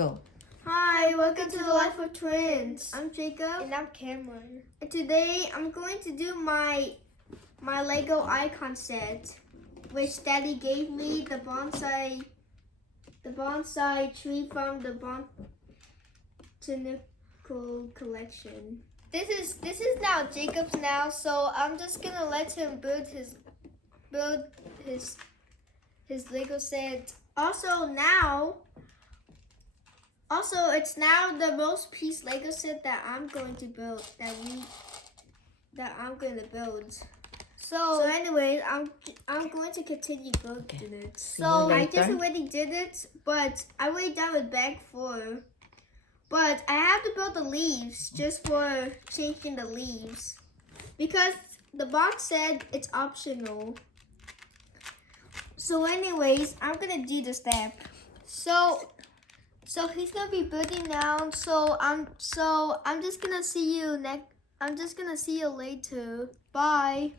Go. Hi, welcome to the Life of Twins. I'm Jacob. And I'm Cameron. And today I'm going to do my Lego icon set, which Daddy gave me the bonsai tree from the botanical collection. This is now Jacob's now, so I'm just gonna let him build his Lego set. Also, it's now the most piece Lego set that I'm going to build. So anyways, I'm going to continue building it. So I just already did it, but I already done with bag 4. But I have to build the leaves just for changing the leaves, because the box said it's optional. So anyways, I'm gonna do the step. So he's gonna be building now. So I'm just gonna see you I'm just gonna see you later. Bye.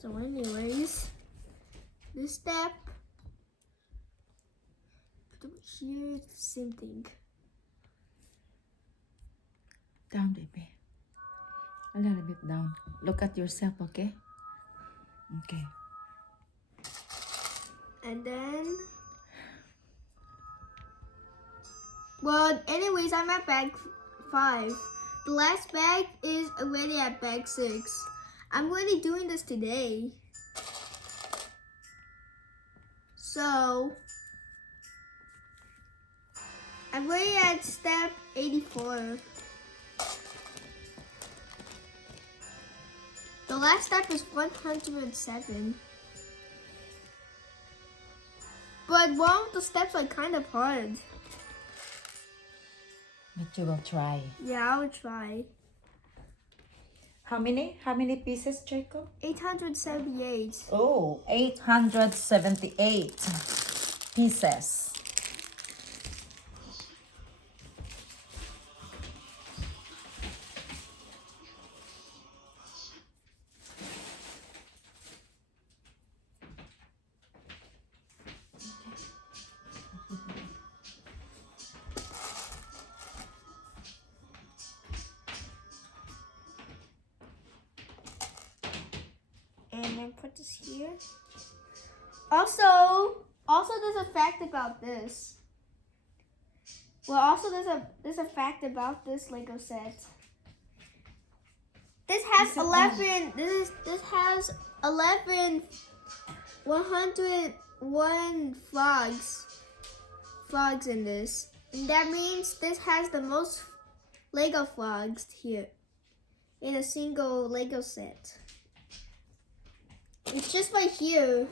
So anyways, this step, put it here, it's the same thing. Down, baby. A little bit down. Look at yourself, okay? Okay. And then, well, anyways, I'm at bag 5. The last bag is already at bag 6. I'm already doing this today. So, I'm already at step 84. The last step is 107. But one of the steps are kind of hard. But you will try. Yeah, I will try. How many pieces, Jacob? 878. Oh, 878 pieces. And then put this here. Also there's a fact about this. Well, also there's a fact about this Lego set. This has 11. This has 11 101 frogs in this. And that means this has the most Lego frogs here in a single Lego set. It's just right here.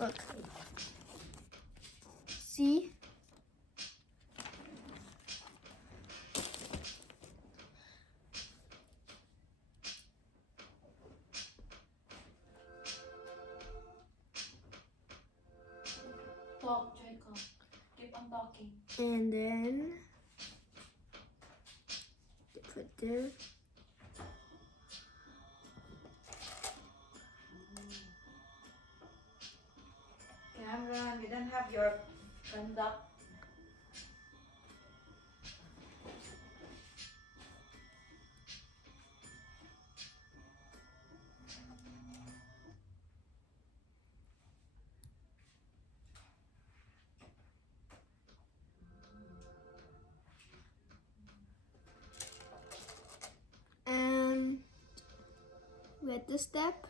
Look. See? Talk, Jacob. Keep on talking. And then put there. Cameron, you don't have your conduct. And with the step.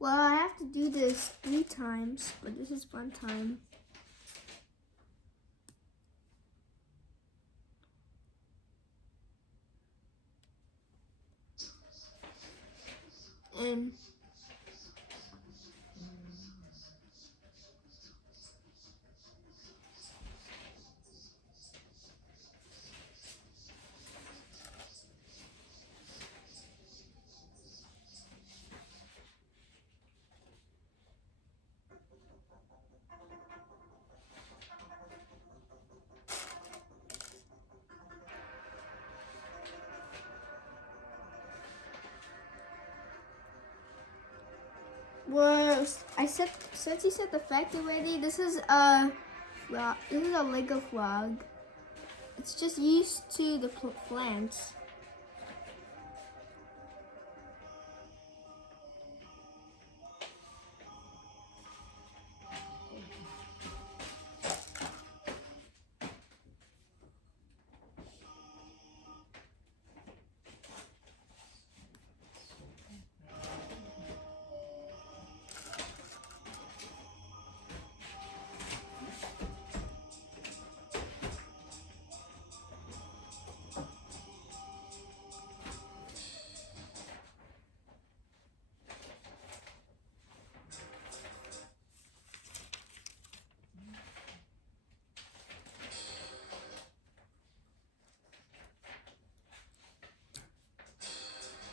Well, I have to do this 3 times, but this is 1 time. And I said, since you said the fact already, this is a Lego frog. It's just used to the plants.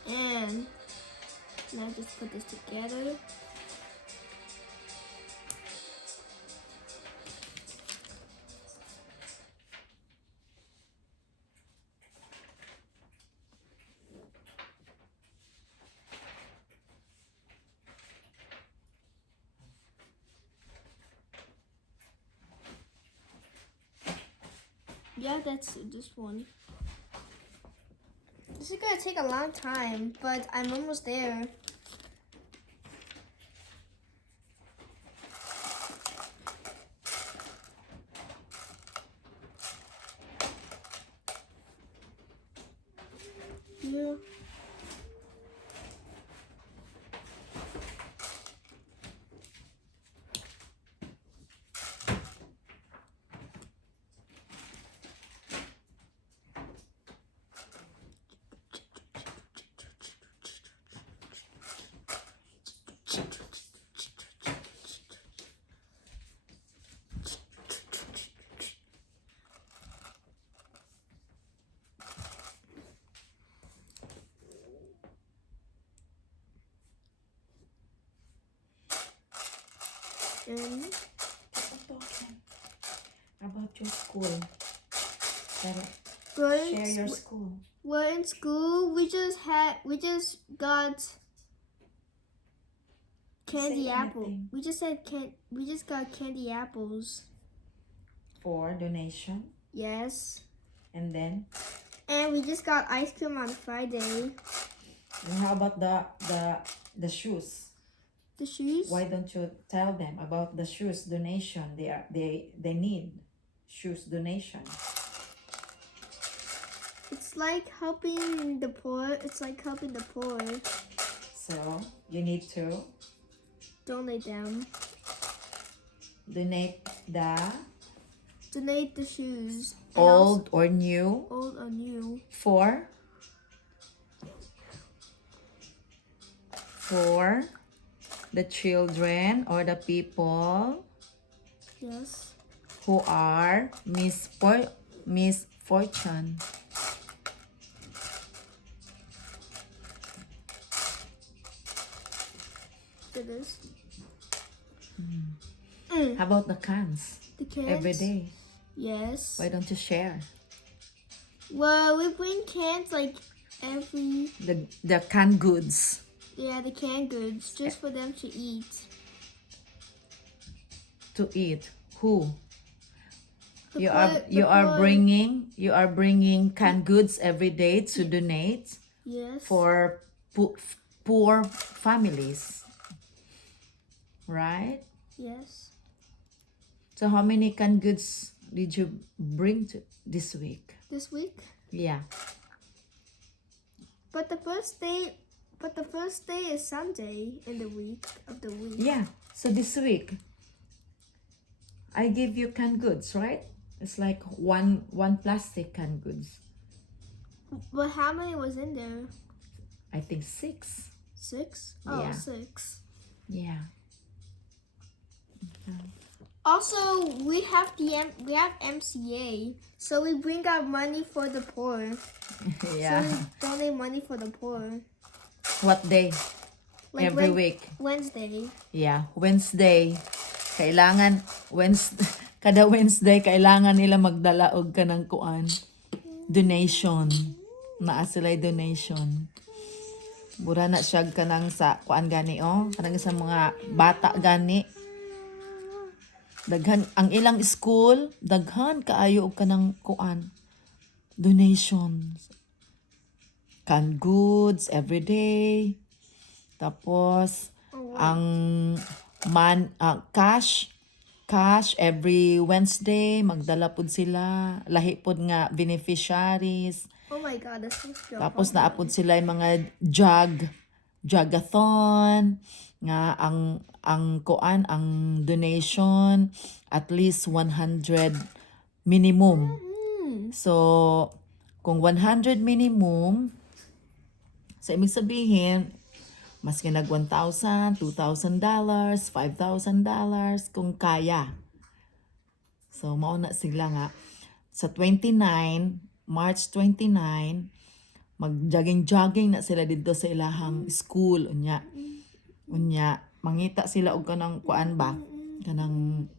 And now just put this together. Yeah, that's this one. This is gonna take a long time, but I'm almost there. Yeah. And Talking about your school. Share we're share in, your school. we're in school. We just got candy Say apple. anything. We just got candy apples. For donation. Yes. And then, And we just got ice cream on Friday. and how about the shoes? The shoes? Why don't you tell them about the shoes donation? They need shoes donation. It's like helping the poor. It's like helping the poor. So you need to Donate them. donate Donate the shoes. And old or new also old or new. for the children or the people Yes. who are misfortune. It is. How about the cans? The cans. Every day. Yes. Why don't you share Well, we bring cans like every. the canned goods? Yeah, the canned goods just for them to eat. To eat. Who? The You poor- are the poor- bringing canned goods every day to donate Yes. for poor families, right? Yes. So how many canned goods did you bring to this week? This week. Yeah. But the first day is Sunday in the week of the week. Yeah. So this week I give you canned goods, right? It's like one plastic canned goods. But how many was in there? I think 6. 6? Oh, Yeah. 6. Yeah. Also, we have MCA, so we bring out money for the poor. Yeah. So we donate money for the poor. What day? Like Every week. Wednesday. Yeah, Wednesday. Kailangan kada Wednesday kailangan nila magdala og kanang kuan. Donation. Naa sila'y donation. Bura na siya kanang sa kuan gani kanang sa mga bata gani. Daghan ang ilang school, daghan kaayo og kanang kuan. Donations. Canned goods every day. Tapos ang cash every Wednesday magdala pud sila, lahi pud nga beneficiaries. Oh my God, that's so strong. Tapos naapod sila yung mga jogathon nga ang kuan ang donation at least 100 minimum. So kung 100 minimum, sa ibig sabihin maski nag $1,000, $2,000, $5,000 kung kaya. So mao na sila nga sa March 29 mag-jogging na sila dito sa ilahang school unya mangita sila og kanang kuan ba kanang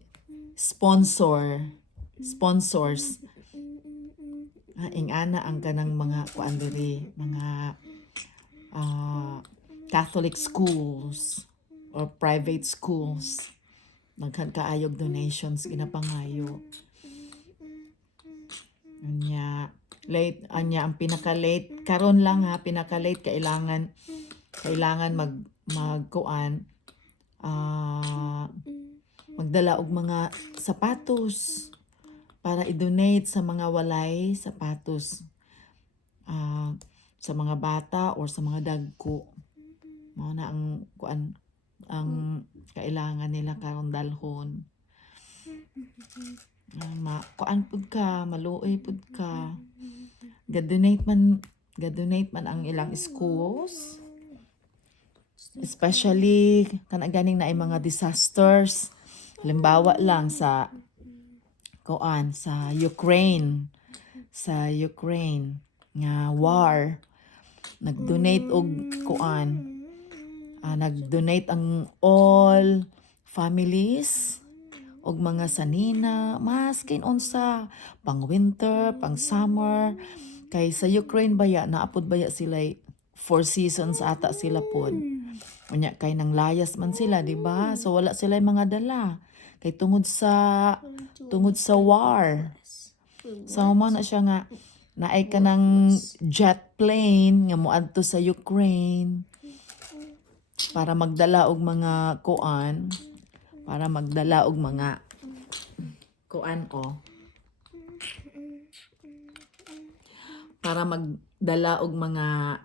sponsors ingana ang kanang mga kuan diri mga Catholic schools or private schools nagkan kaayog donations ginapangayo anya ang pinaka-late karon lang pinaka-late kailangan magkuan magdala og mga sapatos para i-donate sa mga walay sapatos sa mga bata or sa mga dagko. Mao na ang kuan ang kailangan nila karon dalhon. Kuan pud ka, maluoy pud ka. Ga-donate man ang ilang schools. Especially ganing na ay mga disasters. Halimbawa lang sa Ukraine nga war. Nag-donate og nag-donate ang all families og mga sanina maskin unsa pang winter, pang summer kay sa Ukraine baya naapod baya sila 4 seasons ata sila pod. Unya kay nang layas man sila, di ba? So wala sila mga dala kay tungod sa war. So mo na siya nga naay ka ng jet plane nga moadto sa Ukraine para magdala og mga kuan para magdala og mga para magdala og mga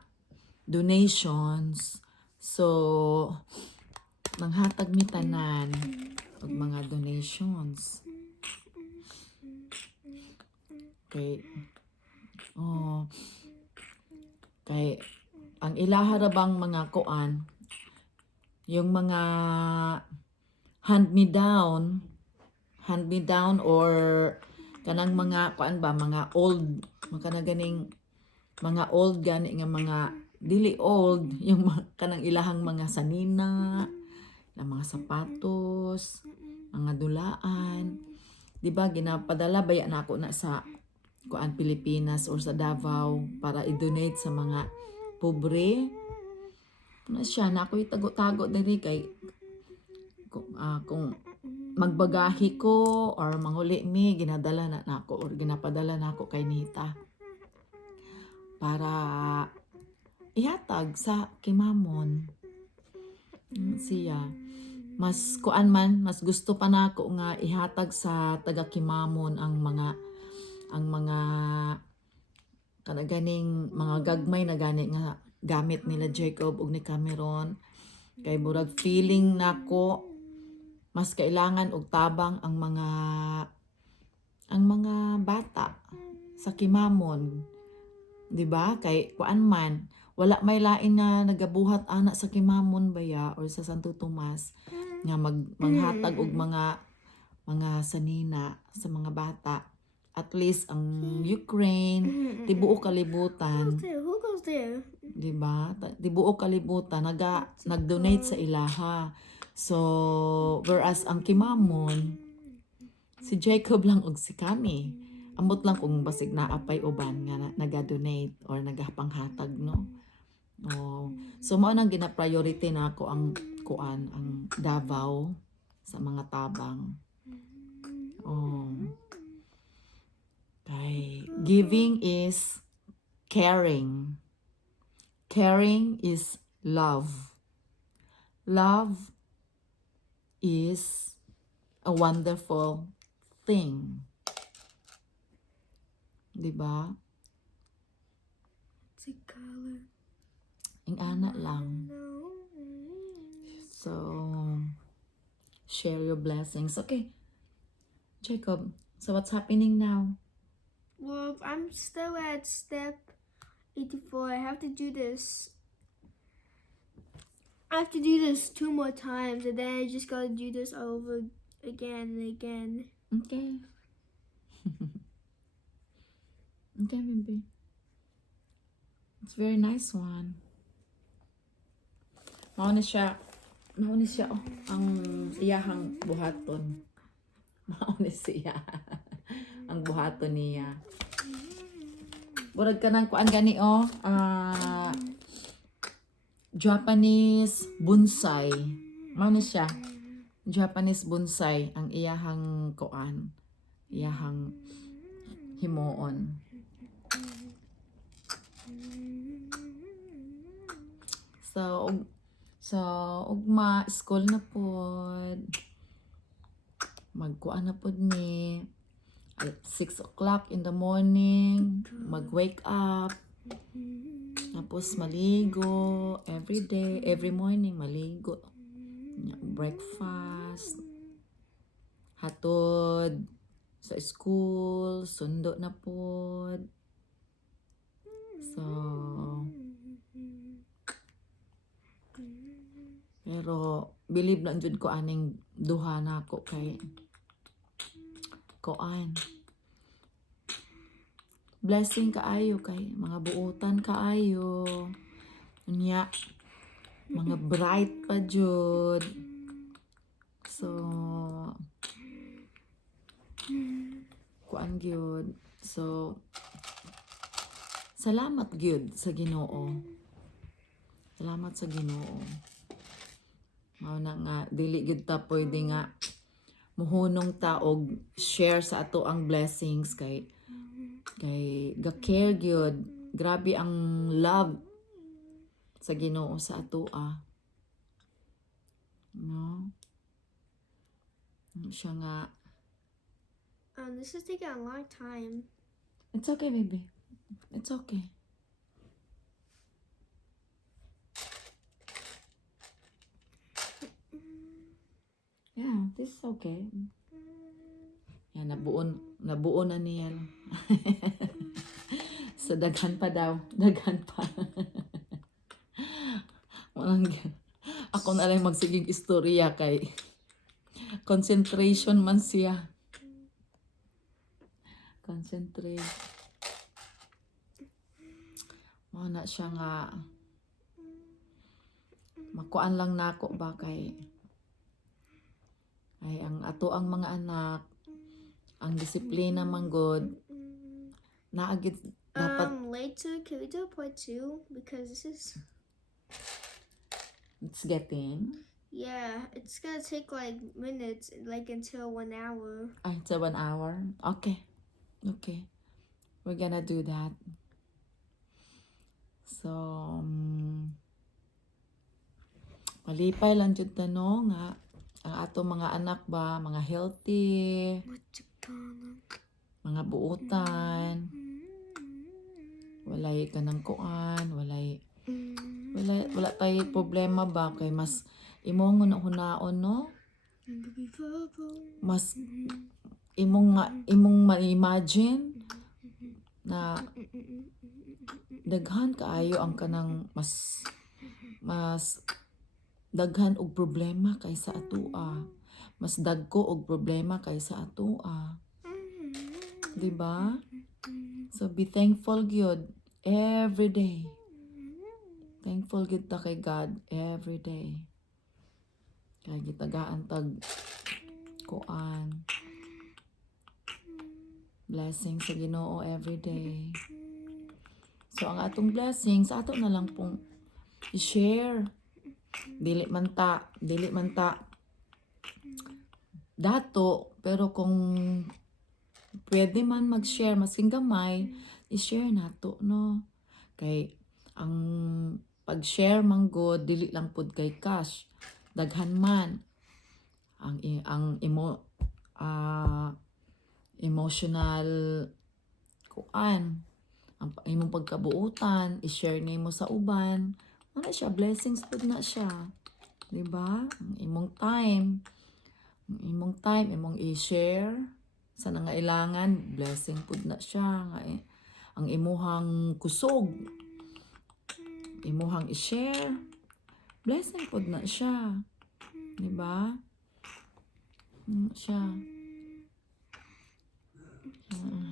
donations. So manghatag mi tanan og mga donations. Kay ang ilaharabang mga kuan yung mga hand me down or kanang mga kuan ba mga old ganing mga old gani nga mga dili old yung kanang ilahang mga sanina na mga sapatos mga dulaan, di ba ginapadala baya na ako na sa kuan Pilipinas or sa Davao para i-donate sa mga pobre na siya na ako itago-tago diri kay kung magbagahi ko or manghuli mi ginadala na nako or ginapadala nako kay Nita para ihatag sa kimamon siya mas mas gusto pa nako nga ihatag sa taga kimamon ang mga kanaganing mga gagmay na gani nga gamit nila Jacob ug ni Cameron kay murag feeling nako mas kailangan og tabang ang mga bata sa kimamon, di ba? Kay kuan man wala may lain na nagabuhat ana sa Kimamon baya or sa Santo Tomas nga manghatag og mga sanina sa mga bata. At least ang Ukraine, tibuok kalibutan, Who goes there? di ba? Tibuok kalibutan nag-donate sa ilaha. So, whereas ang Kimamon, si Jacob lang og si Kami. Amot lang kung basig naapay uban nga naga-donate or nagapanghatag, no? Oh. So mao nang gina-priority na ako ang ang Davao sa mga tabang. Oh. Kay giving is caring. Caring is love. Love is a wonderful thing. Diba? It's a color. Ang ana lang. So, share your blessings. Okay. Jacob, so what's happening now? Well, I'm still at step 84. I have to do this. I have to do this 2 more times, and then I just gotta do this all over again and again. Okay. Okay, baby. It's a very nice one. Mao ni siya, oh, ang iyahang buhaton. Mao ni siya. Ang buhaton niya. Burag ka ng kuan gani, oh. Japanese bonsai. Mao ni siya. Japanese bonsai ang iyahang kuan. Iyahang himuon. So, ugma, school na pod. Magkuan na pod ni. At 6 o'clock in the morning, mag-wake up. Tapos maligo. Every day, every morning, maligo. Breakfast. Hatod. Sa school. Sundo na pod. So, pero believe lang jud ko aning duha na ako kay koan. Blessing kaayo kay mga buutan kaayo. Unya mga bright pa jud. So kuan gyud. So salamat gyud sa Ginoo. Salamat sa Ginoo. Mao na nga dili gyud ta pwede nga muhunong ta og share sa ato ang blessings kay ga-care gyud. Grabe ang love sa Ginoo sa ato no? Siya nga This is taking a long time. it's okay, baby. It's okay. Yeah, this is okay. Yan, nabuo na niya. So, daghan pa daw. Daghan pa. Ako na lang magsiging istorya kay concentration man siya. Concentrate. Wala siya nga makuan lang nako ba kay ay ang ato ang mga anak ang disiplina manggod naagid dapat Later, can we do a part 2? Because this is, it's getting yeah, it's gonna take like minutes, like until 1 hour. it's a 1 hour. Okay, we're gonna do that. So malipay lang jud tanong nga ang ato mga anak ba mga healthy, mga buutan, walay kanang kuan, wala tayo problema ba kay mas imong hunaon no, mas imong ma-imagine na daghan kaayo ang kanang mas daghan og problema kaysa atoa. Mas dagko og problema kaysa atoa. Di ba? So be thankful gyud every day. Thankful gyud ta kay God every day. Kay gitagaan tag kuan. Blessing sa Ginoo every day. So ang atong blessings ato na lang pong i-share. Dili man ta dato, pero kung pwede man mag-share masking gamay, i-share nato no. Kay ang pag-share man god dili lang pud kay cash. Daghan man ang emotional kuan, ang imong pagkabuutan, i-share nimo sa uban. Ano siya, blessings pud na siya. Di ba? Ang imong time, imong i-share sa nangailangan, blessing pud na siya. Ang imuhang kusog, imuhang i-share, blessing pud na siya. Di ba? Siya.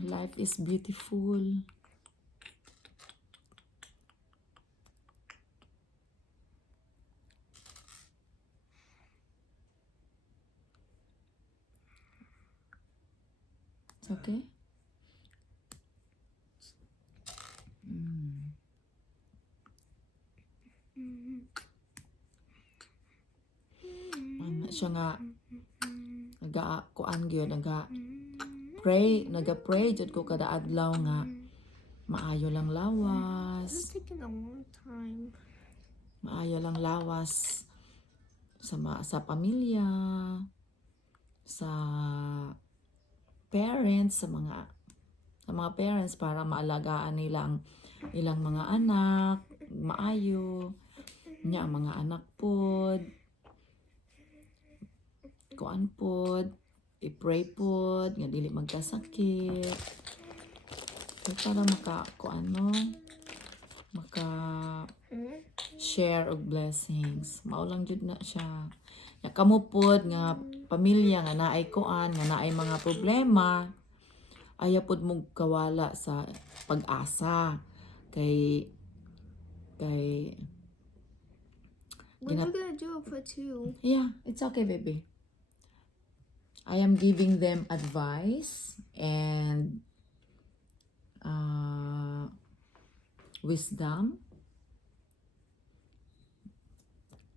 Life is beautiful. It's okay? Ano siya nga kuan gyud naga-pray jud ko kada adlaw nga maayo lang lawas. It's taking a long time. Maayo lang lawas sa pamilya, sa parents, sa mga parents para maalagaan nila ang ilang mga anak, maayo. Nya ang mga anak pod kuan pod, i-pray pod nga dili magkasakit. Para maka share og blessings. Mao lang jud na siya. Ya kamo pod nga pamilya nga naay kuan, nga naay mga problema, aya pod mo kawala sa pag-asa. Kay When are you gonna do it for 2? yeah, it's okay, baby. I am giving them advice and wisdom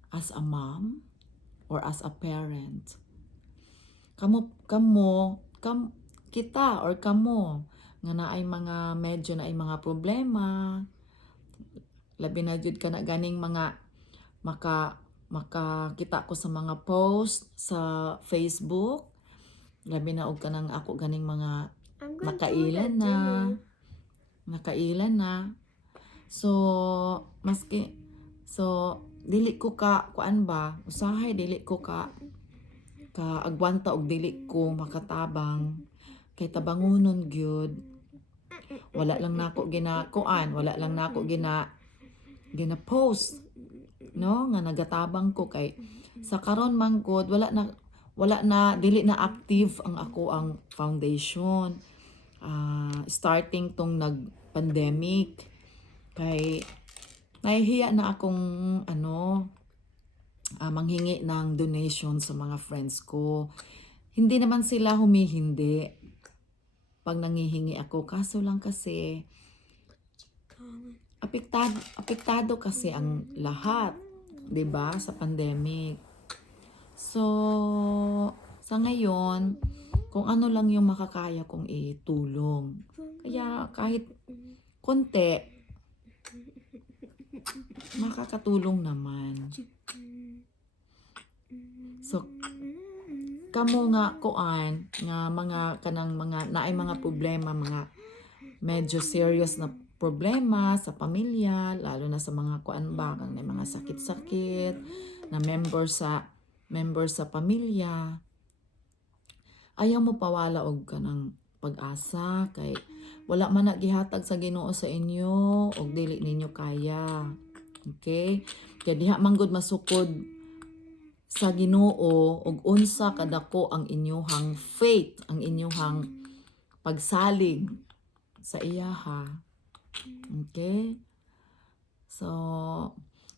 as a mom or as a parent. Kita or kamo nga naay mga medyo naay mga problema, labi na jud kana ganing mga makakita ko sa mga post sa Facebook, labi na og kanang ako ganing mga nakailan na. So dili ko kuan ba, usahay dili ko agwanta og dili ko makatabang kay tabangonon gyud. Wala lang nako gina-post no nga nagatabang ko kay sa karon man gud wala na dili na active ang foundation. Starting tong nag-pandemic kay nahihiya na akong manghingi ng donation sa mga friends ko. Hindi naman sila humihindi pag nangihingi ako, kaso lang kasi apektado kasi ang lahat, 'di ba, sa pandemic. So sa ngayon, kung ano lang yung makakaya kong itulong. Kaya kahit konti, makakatulong naman. So kamo nga kuan nga mga kanang mga naay mga problema, mga medyo serious na problema sa pamilya, lalo na sa mga kuan ba kang mga sakit-sakit na member sa pamilya. Ayaw mo pawala og kanang pag-asa kay wala man na gihatag sa Ginoo sa inyo og dili ninyo kaya. Okay? Kaya diha man gud masukod sa Ginoo og unsa kadako ang inyuhang faith, ang inyuhang pagsalig sa iyaha. Okay? So,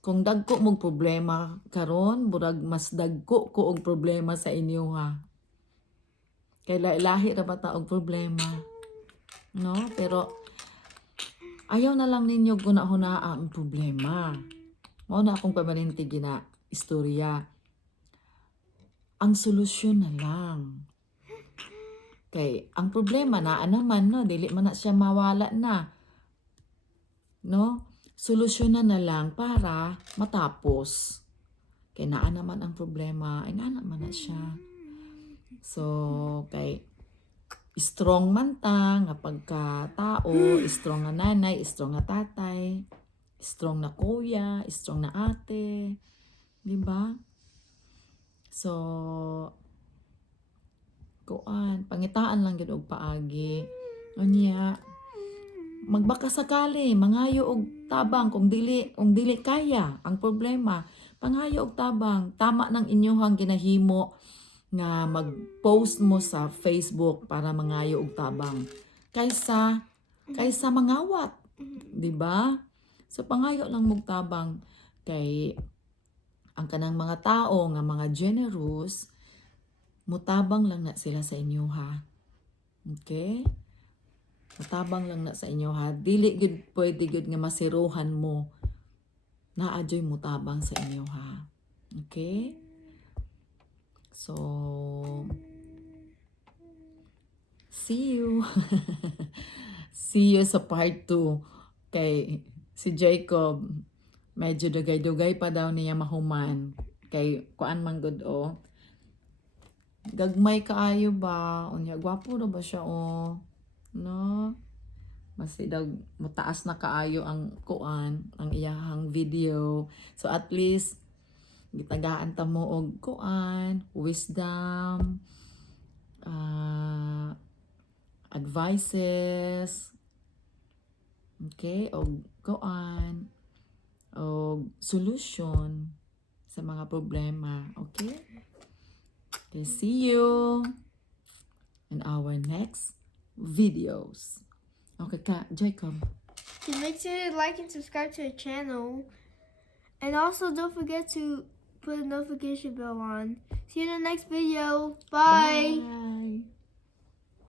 kung dagko mong problema karon, burag mas dagko ko og problema sa inyo ha. Kay lahi ra ba ta og problema? No? Pero ayaw na lang ninyo guna-huna ang problema. Mao na akong permanente gina istorya. Ang solusyon na lang. Kay ang problema na naman no, dili man na siya mawala na. No? Solusyonan na lang para matapos. Kay naa naman ang problema, ay naa naman na siya. So, kay strong man ta nga pagka-tao, strong nga nanay, strong nga tatay, strong na kuya, strong na ate, di ba? So, kuan, pangitaan lang gid og paagi. Unya, magbaka sakali, mangayo og tabang kung dili kaya ang problema. Pangayo og tabang, tama ng inyohang ginahimo nga mag-post mo sa Facebook para mangayo og tabang kaysa mangawat, di ba? So pangayo lang mog tabang kay ang kanang mga tao nga mga generous mutabang lang na sila sa inyo ha. Okay? Mutabang lang na sa inyo ha. Dili gud pwede gud nga masiruhan mo. Naadyoy mutabang sa inyo ha. Okay? So, see you. See you sa part 2. Kay si Jacob, medyo dugay-dugay pa daw niya mahuman. Kay kuan man gud o. Gagmay kaayo ba? Unya, gwapo na ba siya o? No? Mas daw mataas na kaayo ang kuan, ang iyahang video. So at least gitagaan ta mo og kuan, wisdom, advices, okay, og kuan, og solution sa mga problema, okay? Okay, see you in our next videos. Okay, Jacob. Make sure to like and subscribe to the channel. And also don't forget to put a notification bell on. See you in the next video. Bye. Bye.